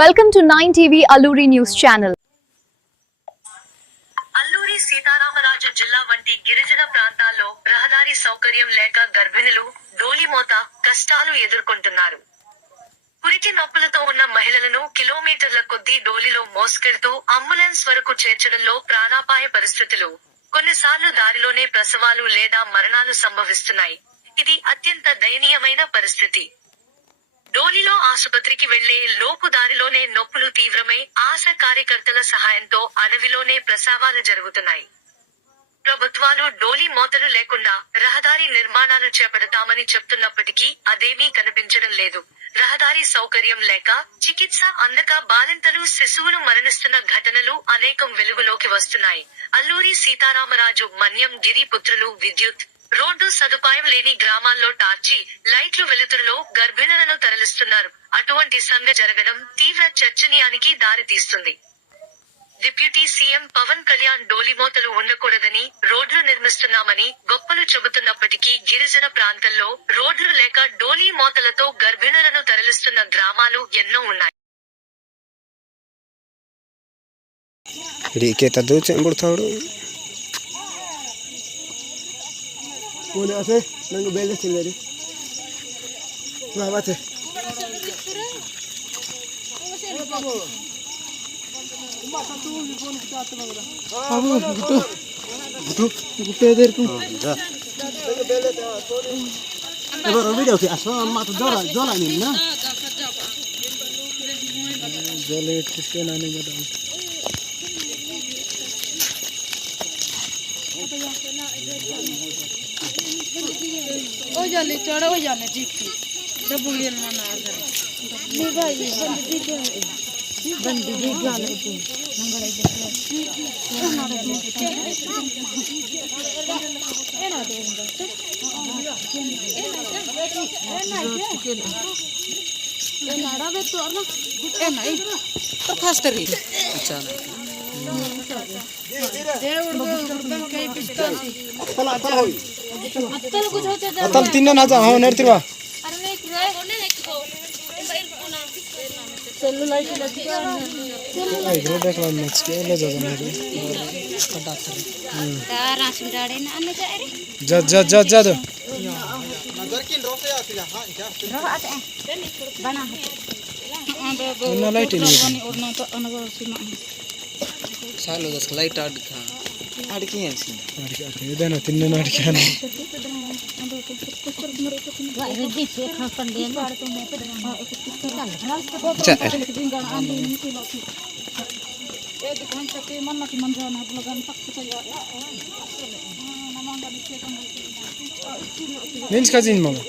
Welcome to 9TV Alluri News Channel. Alluri Sitaramaraju జిల్లా వంటి గిరిజన ప్రాంతాల్లో రహదారి సౌకర్యం లేక గర్భిణులు డోలిమోత కష్టాలు ఎదుర్కొంటున్నారు. పురికి నొప్పులతో ఉన్న మహిళలను కిలోమీటర్ల కొద్దీ డోలిలో మోసుకెళ్తూ అంబులెన్స్ వరకు చేర్చడంలో ప్రాణాపాయ పరిస్థితులు. కొన్నిసార్లు దారిలోనే ప్రసవాలు లేదా మరణాలు సంభవిస్తున్నాయి. ఇది అత్యంత దయనీయమైన పరిస్థితి. డోలిలో ఆసుపత్రికి వెళ్లే లోపు దారిలోనే నొప్పులు తీవ్రమై ఆశా కార్యకర్తల సహాయంతో అడవిలోనే ప్రసవాలు జరుగుతున్నాయి. ప్రభుత్వాలు డోలి మోతలు లేకుండా రహదారి నిర్మాణాలు చేపడతామని చెప్తున్నప్పటికీ అదేమీ కనిపించడం లేదు. రహదారి సౌకర్యం లేక చికిత్స అందక బాలింతలు శిశువులు మరణిస్తున్న ఘటనలు అనేకం వెలుగులోకి వస్తున్నాయి. అల్లూరి సీతారామరాజు మన్యం గిరి పుత్రులు విద్యుత్ రోడ్డు సదుపాయం లేని గ్రామాల్లో టార్చి లైట్లు వెలుతురులో గర్భిణులను తరలిస్తున్నారు. అటువంటి సంఘటన జరగడం తీవ్ర చర్చనీయానికి దారితీస్తుంది. డిప్యూటీ సీఎం పవన్ కళ్యాణ్ డోలిమోతలు ఉండకూడదని రోడ్లు నిర్మిస్తున్నామని గొప్పలు చెబుతున్నప్పటికీ గిరిజన ప్రాంతాల్లో రోడ్లు లేక డోలీ మోతలతో గర్భిణులను తరలిస్తున్న గ్రామాలు ఎన్నో ఉన్నాయి. Mensch kann sie nicht machen.